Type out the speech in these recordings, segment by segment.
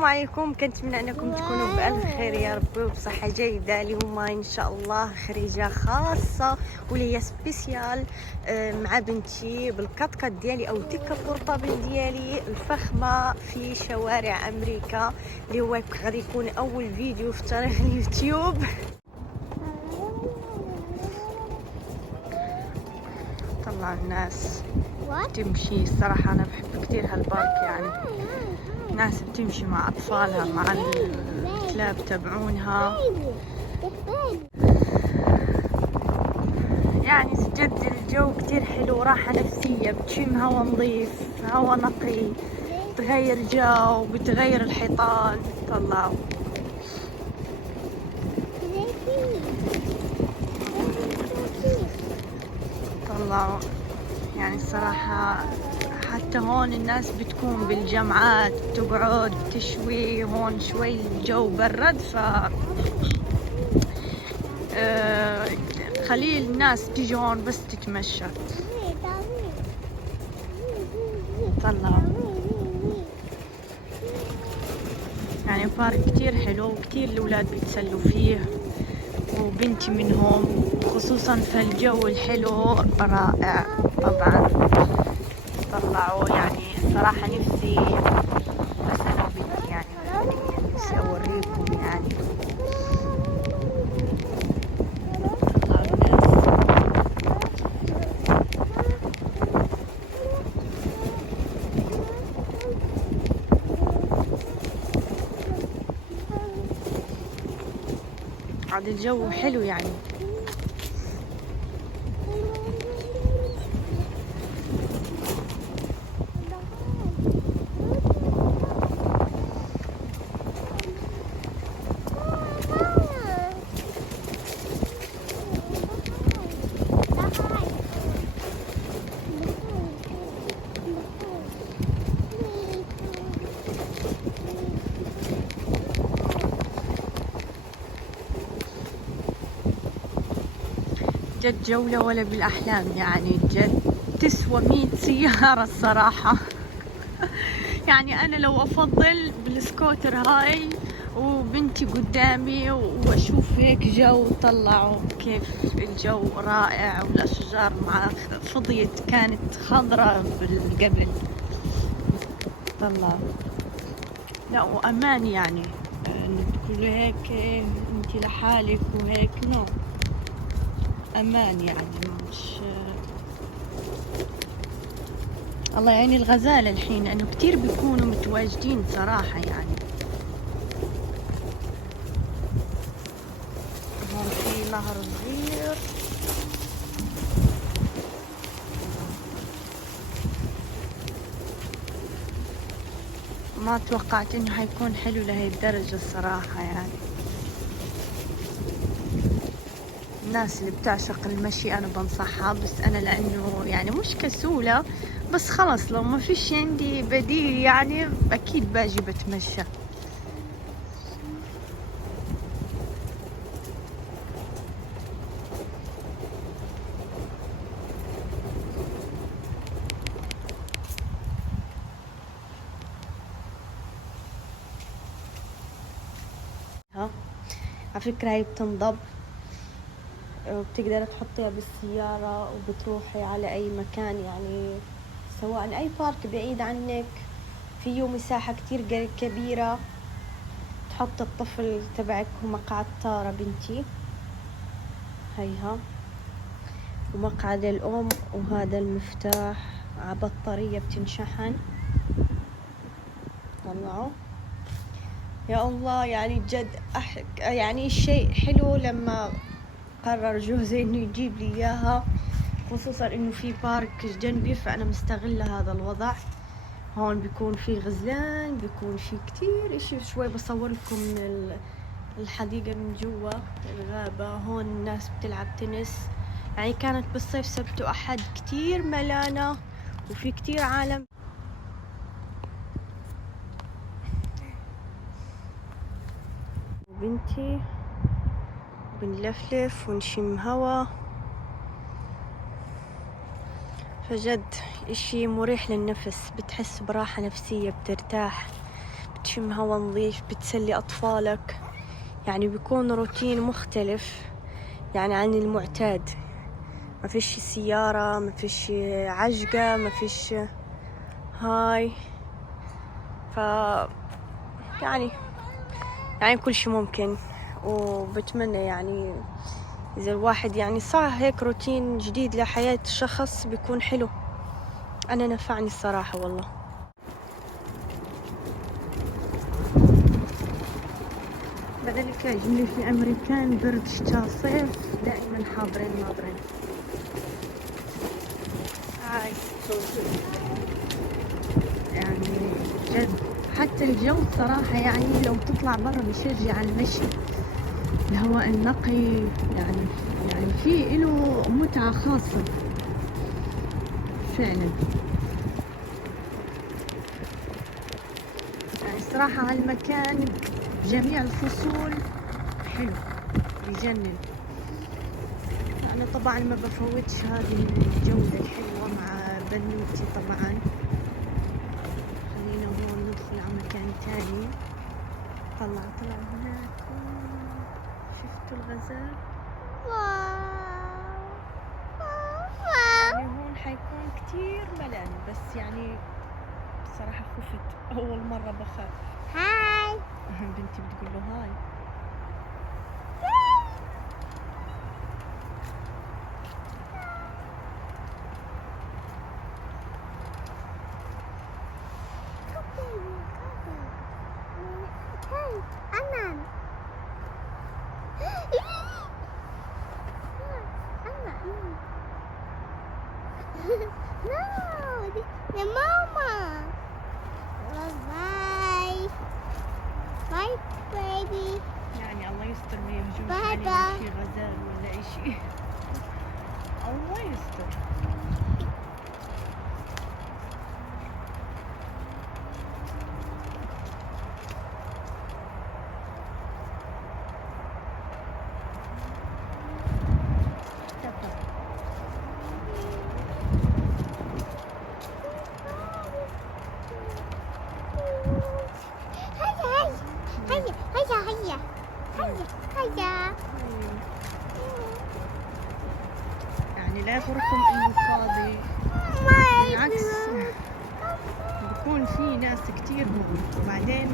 السلام عليكم. كنتمنى انكم تكونوا بالف خير يا ربي وبصحه جيده. اليوم ان شاء الله خريجه خاصه واللي هي سبيسيال مع بنتي بالكتكات ديالي او تيكا بورطابل ديالي الفخمه في شوارع امريكا، اللي هو غادي يكون اول فيديو في تاريخ اليوتيوب. طلع الناس تمشي، الصراحه انا بحب كثير هالبارك، يعني ناس بتمشي مع أطفالها مع الكلاب تبعونها، يعني جد الجو كتير حلو، راحة نفسية، بتشم هوا نظيف، هوا نقي، بتغير جو، بتغير الحيطان. طلعوا يعني الصراحة حتى هون الناس بتكون بالجامعات بتقعد بتشوي، هون شوي الجو برد ف خليل الناس بتيجي هون بس تتمشى. طلعوا يعني بارك كتير حلو وكتير الأولاد بيتسلوا فيه، وبنتي منهم، خصوصا في الجو الحلو رائع طبعا. طلعوا يعني الصراحة نفسي بس أنا وبنتي، يعني نفسي أوريكم يعني. عاد الجو حلو يعني. جد جولة ولا بالأحلام، يعني جد تسوى 100 سيارة الصراحة. يعني أنا لو أفضل بالسكوتر هاي وبنتي قدامي وأشوف هيك جو. طلعوا كيف الجو رائع، والأشجار مع فضيت كانت خضراء بالقبل. طلعوا لا وأمان، يعني إنه تقولوا هيك أنتي لحالك وهيك نو أمان، يعني مش الله يعين الغزالة الحين لأنه كتير بيكونوا متواجدين صراحة. يعني هون في نهر صغير، ما توقعت إنه حيكون حلو لهي الدرجة الصراحة. يعني الناس اللي بتعشق المشي أنا بنصحها، بس أنا لأنه يعني مش كسولة، بس خلص لو ما فيش عندي بديل يعني أكيد باجي بتمشى. ها على فكرة هي بتنضب وبتقدر تحطيها بالسيارة وبتروحي على أي مكان، يعني سواء أي بارك بعيد عنك فيه مساحة كتير كبيرة تحط الطفل تبعك. ومقعد تارة بنتي هيها، ومقعد الأم، وهذا المفتاح بطارية بتنشحن. طلعوا يا الله، يعني جد يعني شيء حلو لما قرر جوزي انه يجيب لي اياها، خصوصا انه في بارك جنبي، فانا مستغلة هذا الوضع. هون بيكون في غزلان، بيكون في كتير اشي. شوي بصور لكم من الحديقة من جوا الغابة. هون الناس بتلعب تنس، يعني كانت بالصيف سبت وأحد كتير ملانة وفي كتير عالم. بنتي بنلفلف ونشم هوا، فجد اشي مريح للنفس، بتحس براحة نفسية، تشم هوا نظيف، بتسلي أطفالك، يعني بيكون روتين مختلف يعني عن المعتاد. ما فيش سيارة، ما فيش عجقة، ما فيش هاي. ف يعني كل شي ممكن. وبتمنى يعني إذا الواحد يعني صار هيك روتين جديد لحياة الشخص بيكون حلو. أنا نفعني الصراحة والله. بذلك يعجبني في الأمريكان برد شتاء صيف دائما حاضرين ناظرين. هاي يعني جد حتى الجو صراحة يعني لو تطلع برا بيشجع على المشي، الهواء النقي يعني في له متعة خاصة فعلا. يعني الصراحة هالمكان جميع الفصول حلو بيجنن. أنا طبعا ما بفوتش هذه الجولة الحلوة مع بنوتي طبعا. خلينا هون ندخل على مكان تاني. طلع هناك، شفتوا الغزال؟ يعني هون حيكون كتير ملل، بس يعني بصراحة خفت أول مرة بخاف. هاي بنتي بتقول له هاي. No, the mama. Bye. Bye, baby. يعني الله يستر ما يهجمش علينا شي غزال ولا أي شي. الله يستر. يعني لا يغركم انه فاضي، بالعكس بكون في ناس كتير هون. وبعدين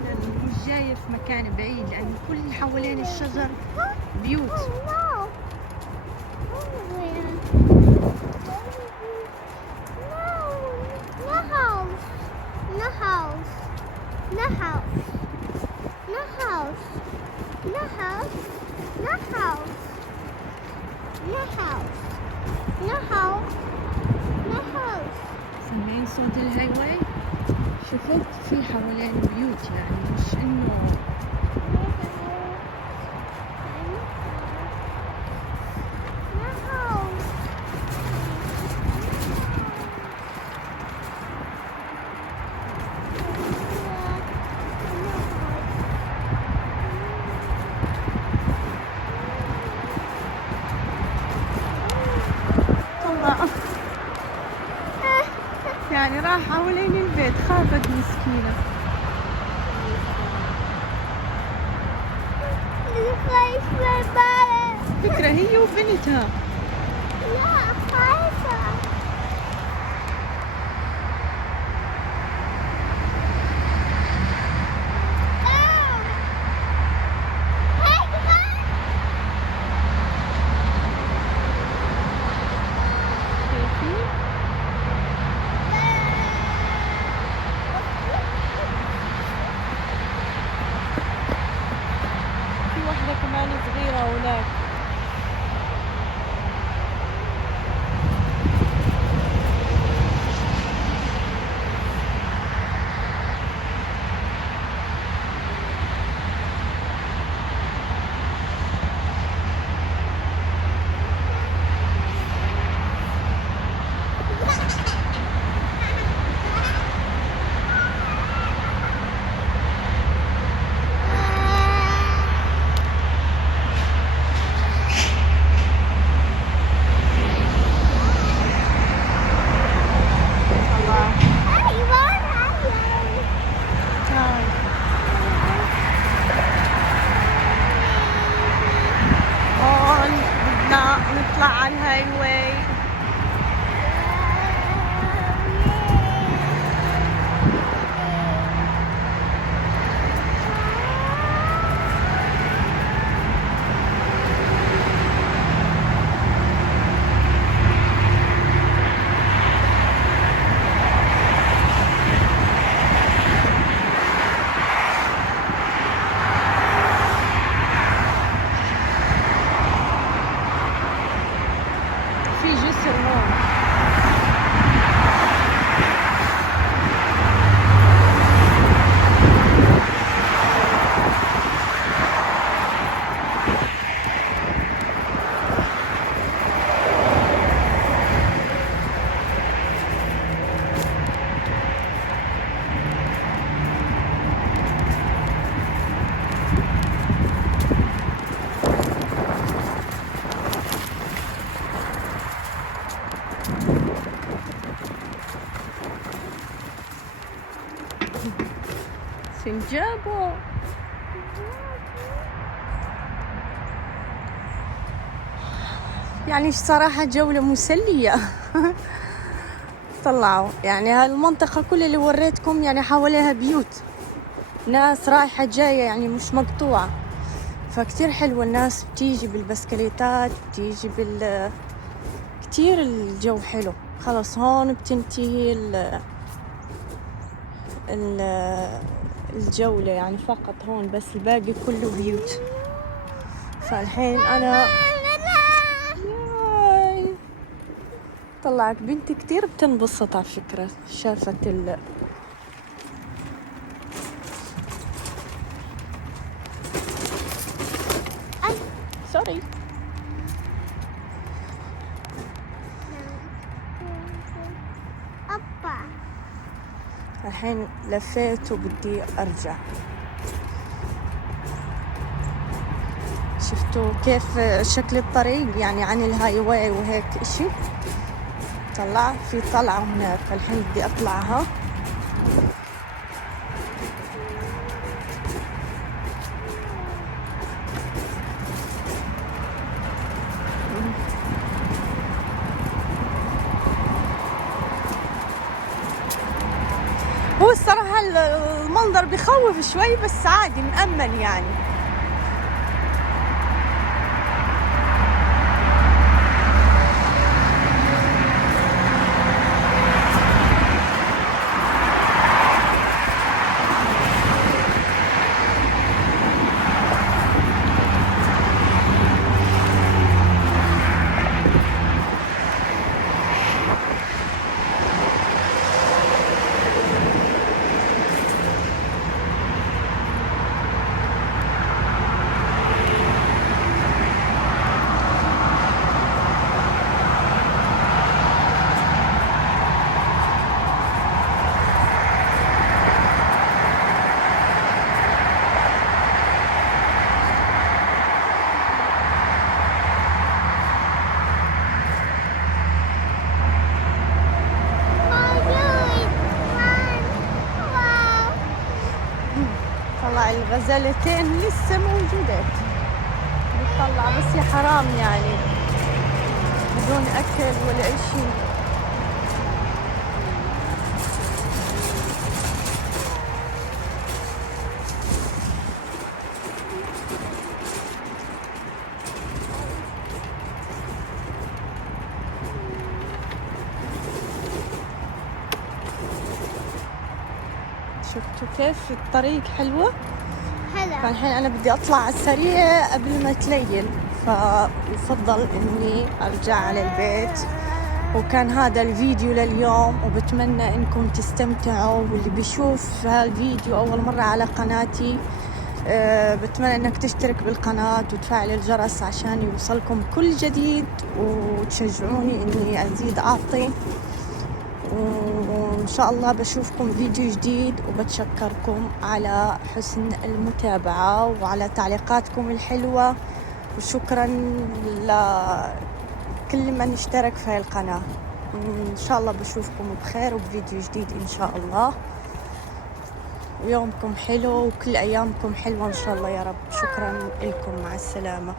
مش جاي في مكان بعيد لأن كل حوالين الشجر بيوت. سامعين صوت الهاي واي؟ شوفوا في حوالين بيوت، يعني مش انه يعني راح حوالين البيت، خافت مسكينة. فكرة هي وبنتها. لا خايفة. في واحدة كمان صغيرة هناك. فنجابو. يعني صراحة جولة مسلية. طلعوا يعني هالمنطقة كل اللي وريتكم يعني حواليها بيوت، ناس رايحة جاية يعني مش مقطوعة، فكتير حلوة. الناس بتيجي بالبسكليتات، بتيجي كتير الجو حلو. خلاص هون بتنتهي الجولة يعني، فقط هون بس، الباقي كله بيوت. فالحين أنا ياي. طلعت بنتي كتير بتنبسط على فكرة، شافت سوري. أبا. الحين لفيت وبدي أرجع. شفتوا كيف شكل الطريق يعني عن الهاي واي وهيك اشي. طلع في طلعة هناك، الحين بدي أطلعها. هو الصراحة المنظر بخوف شوي بس عادي مأمن يعني. طلع الغزالتين لسه موجودات، بتطلع بس يا حرام يعني بدون أكل ولا إشي. شفتوا كيف الطريق حلوة؟ هلا. فالحين أنا بدي أطلع على السريع قبل ما تليل، فيفضل إني أرجع على البيت. وكان هذا الفيديو لليوم، وبتمنى إنكم تستمتعوا. واللي بيشوف هالفيديو أول مرة على قناتي بتمنى إنك تشترك بالقناة وتفعل الجرس عشان يوصلكم كل جديد، وتشجعوني إني أزيد أعطي. وإن شاء الله بشوفكم فيديو جديد، وبتشكركم على حسن المتابعة وعلى تعليقاتكم الحلوة، وشكرا لكل من اشترك في هاي القناة. إن شاء الله بشوفكم بخير وبفيديو جديد إن شاء الله. ويومكم حلو وكل أيامكم حلوة إن شاء الله يا رب. شكرا لكم، مع السلامة.